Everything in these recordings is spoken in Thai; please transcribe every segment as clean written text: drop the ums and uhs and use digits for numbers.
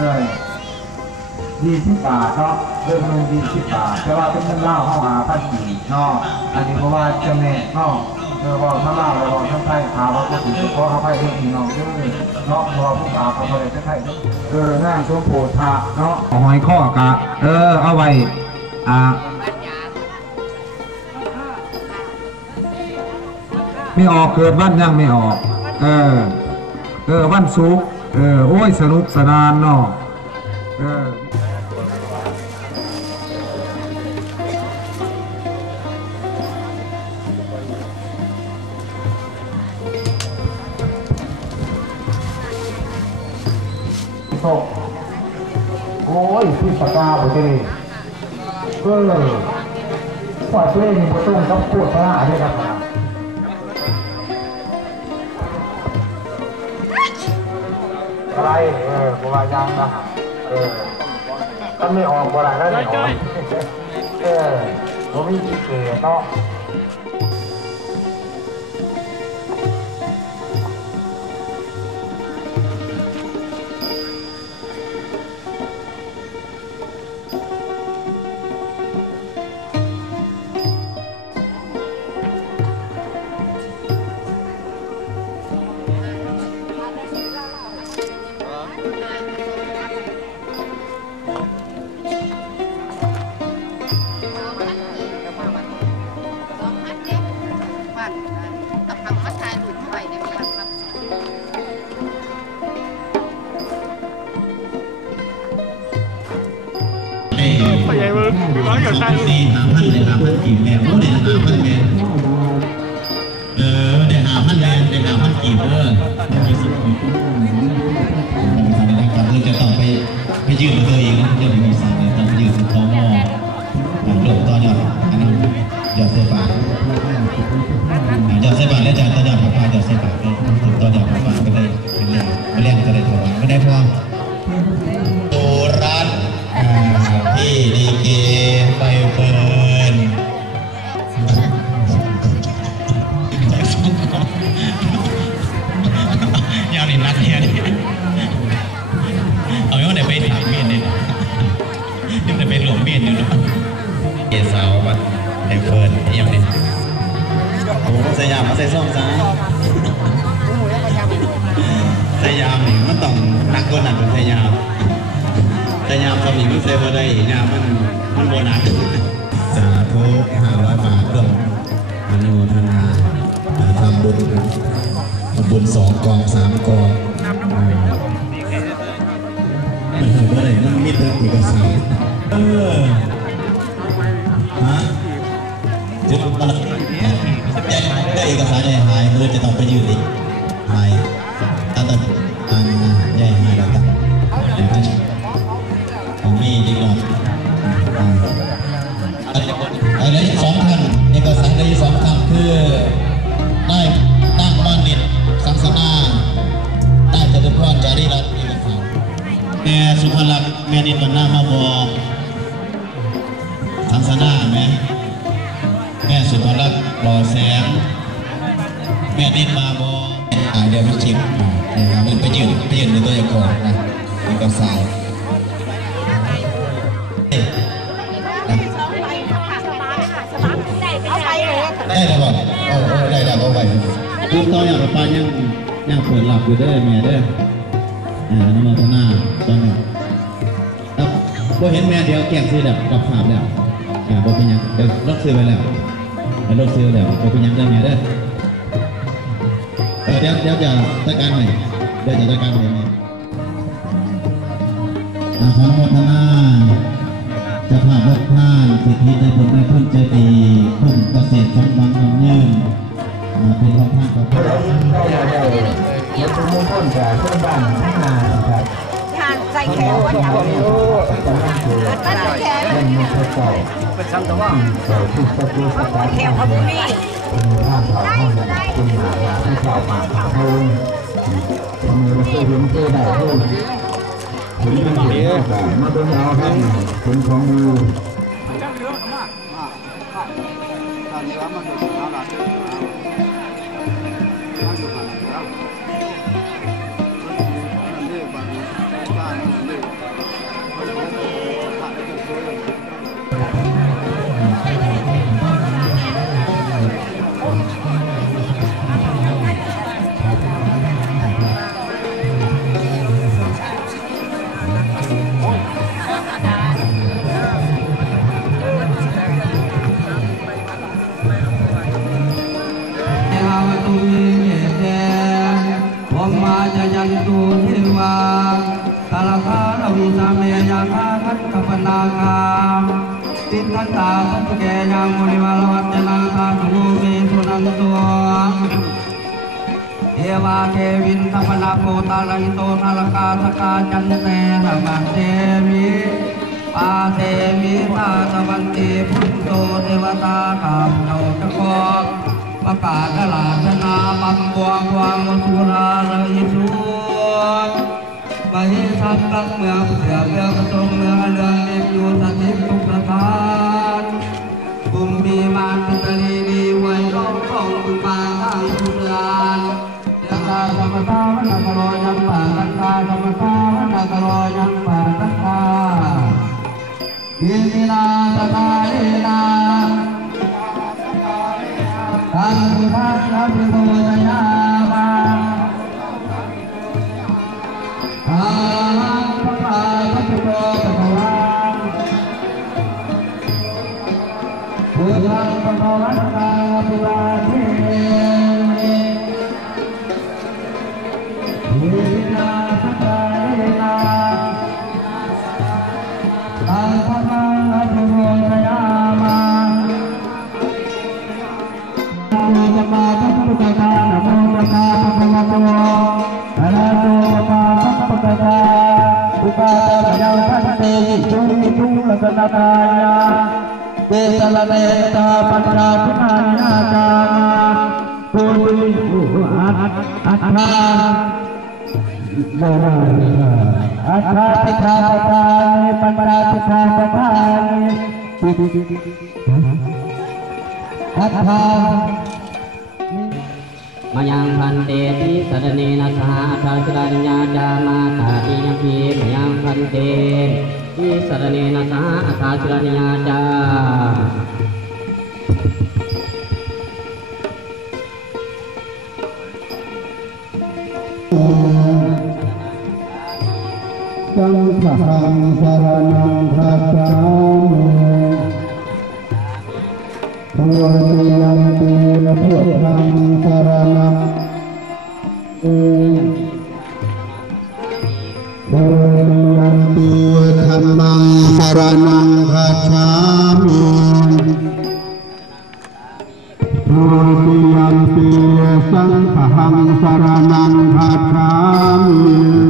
เลย20 บาทเนาะเริ่มเงิน20 บาทแต่ว่าเป็นเงินเล่าเข้าหา1,400เนาะอันนี้เพราะว่าจะแม่เนาะบอกทั้งเล่าแล้วบอกทั้งไทยข่าวว่าก็ถือเฉพาะเขาไปเรื่องพี่น้องด้วยเนาะบอกผู้ข่าวเขาไปทั้งไทยหน้าช่วงโพธาเนาะหอยข้อกะเอาไว้ไม่ออกเกิดวันยังไม่ออกวันศุกร์โอ้ยสนุกสนานเนาะโอ้ยพี่ปากกาไปเลยปล่อยเพลงมันต้องกับพูดพระด้วยครับอะไรบัวยางนะก็ไม่ออกบัวอะไรแล้วเนี่ยผมมีกี่เกศเนาะไปยังมึงพี่ว่าอยู่ใช่ไหมได้5,000กีบแล้วได้5,000แมนได้5,000แมนได้5,000กีบมีสิทธิ์นะครับเราจะต้องไปยืนตัวเองเรื่องมีสิทธิ์ต้องไปยืนตอมอหลบตอนยอดอันนั้นยอดเสปากยอดเสปากแล้วจะตอนยอดผักปลายอดเสปากเลยถึงตอนยอดผักปลาก็ได้เป็นเรื่องจะได้ถวายไม่ได้พอตูรัตพี่ดีเกไปเฟิร์นยาวนี่นักเนี่ยเอาไม่ว่าเดี๋ยวไปถามเมียนเลยเดี๋ยวไปหลวมเมียนอยู่นะเกสาวบัดไปเฟิร์นยังนี่โอ้สยามมาใส่ซ่อมซะสยามนี่มันต้องนักกว่านั้นเป็นสยามแต่ยามสมิงเซฟได้ยามมันโบนัสสาธุ500 บาทเพื่ออนุโมทนาทำบุญ2 กอง 3 กองไม่เห็นว่าอะไรนั่นมีเรื่องเอกสารฮะจุดมาได้เอกสารใหญ่หายมือจะต้องไปยืดอีกหายตั้งแต่ใหญ่หายแล้วมีดีกว่าอะไร2 ท่านเอกสารได้2 ท่านคือได้ตั้งบ้านดินสังสนาได้จตุพรจารีรัตน์เอกสารแม่สุภลักษณ์แม่ดินบรรณามาบอสังสนาแม่สุภลักษณ์รอแสงแม่ดินมาบอเดี๋ยวมันชิมมันไปยืนในตัวอย่างก่อนนะเอกสารได้แล้วบอกได้แล้วบอกไปลูกต่ออย่างป้ายังเปิดหลับอยู่ได้แม่ได้น้ำมันหน้าตอนนี้ครับพอเห็นแม่เดี๋ยวแกงซื้อแบบกับขาบแล้วบอกเป็นยังเดี๋ยวรถซื้อไปแล้วรถซื้อแล้วบอกเป็นยังได้แม่ได้เดี๋ยวจะจัดการใหม่เดี๋ยวจะจัดการใหม่ขอโมทนาจะผ่านรถผ่านสิทธิในผลในพื้นใจดีพุ่งเกษตรสมบังนำยืนเป็นรถผ่านกับได้ยกมือพ้นจากเพื่อนบ้านทั้งนาครับทานใส่แขววันอย่างนี้ตั้งแขวเป็นมือเก่าเป็นซ้ำแต่ว่าที่ตะกูสตาร์ทของเราเป็นท่าเผาห้องนั้นคุณหาที่เผาหมาหาเพิ่มมือเราเคยเห็นเคยได้เพิ่มถึงเป็นเสียมาเป็นเอาให้ถึงของมือเ สเมยาคาคัตตปนาคาติทัตตาสัจเกยังมุนิวาลวัจนาคาตุเมสุนันตัวเอวาเทวินตปนาโพตาลิโตทาลกาสกาจันเตหะมัเตมิปาเตมิตาตวันติพุทโธเทวตาขามเจ้าตะกอประกาศลาชนาปังวงวางสุราลิสุมหิสัพพังเมืองเสือเมืองประสงเมืองเรืองเอกอยู่สถิตทุกสถานบุญมีมานเป็นตรีดีไว้ร้องของบุญบานทางทุกลานยะตาธรรมตาวันกโรยังป่าตันตาธรรมตาวันกโรยังป่าตันตากิมินาตตาเลนาตังสุทัสสะปิโตจยามาอาหังพระปาสัพพโตปะคะวังพุทธังภะคะวันตังอภิวาเทมิอินาสกาเลนะตังภะคะวัตโตสยามานะโมตัสสะภะคะวะโตนะโมตัสสะภะคะวะโตอะระหะโตสัมมาสัมพุทธัสสะอุปาทายังพันเตจุจุลกนาตายาเตสะละเนตาปัญญาทุนานาจาปุริสุอัตถาโมนาอัตถาติคาปานิปัญญาติคาปานิอัตถามายังพันเตติสรเนนะสหอาคาสราญญาจามาตาติยังพีมายังพันเตติสรเนนะสหอาคาสราญญาจาสังฆังสรณังคัจฉามิทุติยัมปิพุทธังสรณังทุติยัมปิธัมมังสรณังคัจฉามิทุติยัมปิสังฆังสรณังคัจฉามิ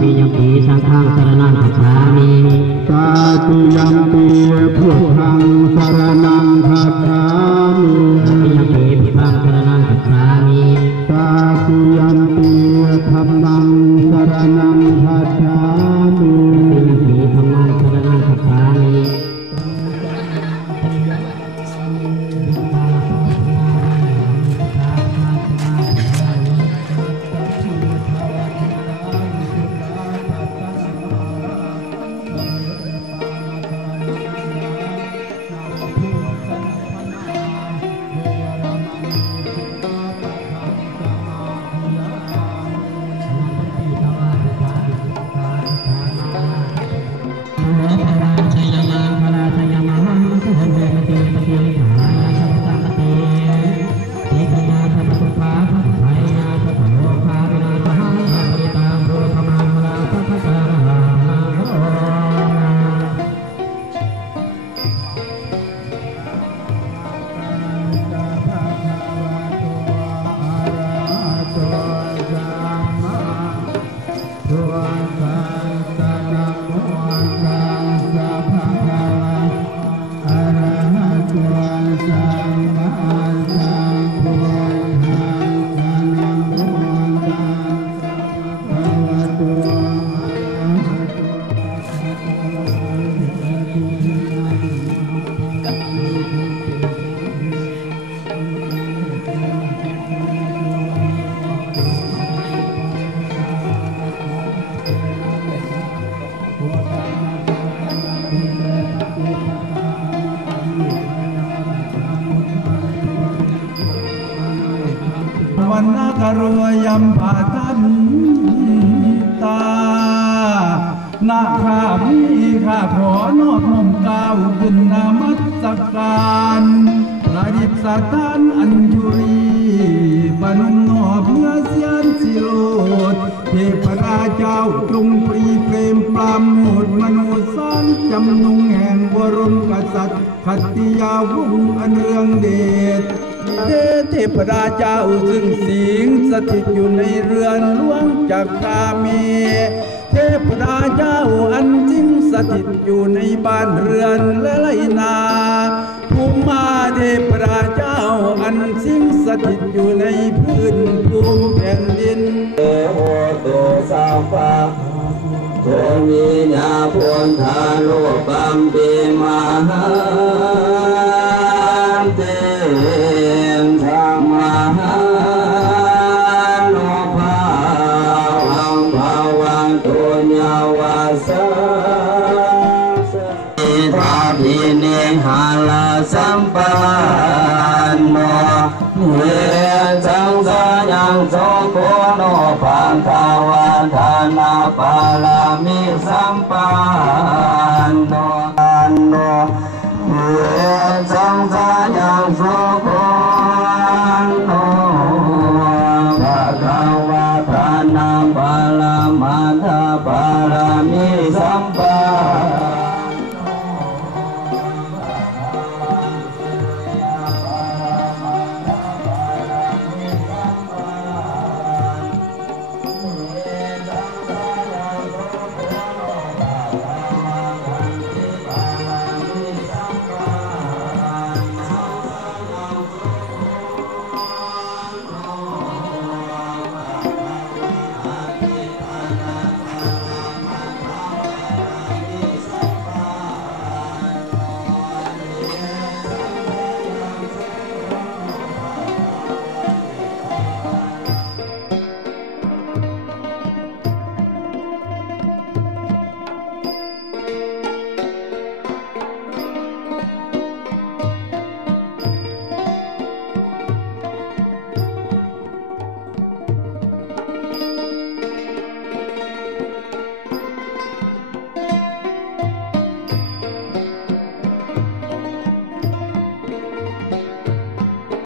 ปิยปิสังฆังสรณังคัจฉามิตาตุยัมปิพุทธังสรณังคัจฉามิปิยปิภิพังสรณังคัจฉามิตาตุยัมปิธัมมังสรณังคัจฉามิปิยปิธัมมังสรณังคัจฉามิวันนกรวยมปาทันตานาคามีข้าขอนอบน้อมกล่าวขึ้นนามัสการประดิษฐานอัญชุรีบรรนอเพื่อเสียนสิโลดเทพราเจ้าจงปรีเปรมปรามโหดมโน ำนุงแห่งบรมกษัตริย์ขัตติยาวงศ์อันเรืองเดชเทพราเจ้าซึ่งสิงสถิตอยู่ในเรือนหลวงจักรามีเทพราเจ้าอันสิงสถิตอยู่ในบ้านเรือนและไรนาภูมาเทพราเจ้าอันสิงสถิตอยู่ในพื้นภูมิแผ่นดินเอโหตุสัพพะโทมิญาพุทธาโลกัมปิมาหันเตธรรมหันโลภาวังภาวันตุญาวาสะทาภิเนหาลาสัมปันโนเวจังสายังโสโคโนปันทาวาทานาปาลามิสัมปันโนอันโนเวจังสายังโสโคโนภะคะวะทานาปาลามาทาปาลามิสัมปัน